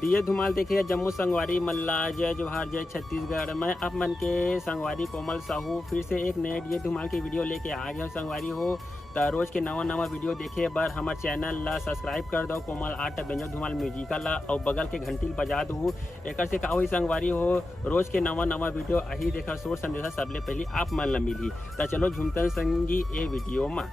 दिए धुमाल देखिए जम्मू संगवारी मल्ला जय जोहार जय छत्तीसगढ़। मैं आप मन के संगवारी कोमल साहू फिर से एक नए दिए धुमाल की वीडियो लेके आ गया संगवारी हो। तो रोज के नवा वीडियो देखे बर हमारे चैनल ला सब्सक्राइब कर दो कोमल आर्ट बेंजो धुमाल म्यूजिकल ला और बगल के घंटी बजा दू। एक से का हुई संगवारी हो रोज के नवा वीडियो अही देखा सोर संदेशा सबले पहले आप मन ला मिली। तो चलो झुमतन संगी ए वीडियो में।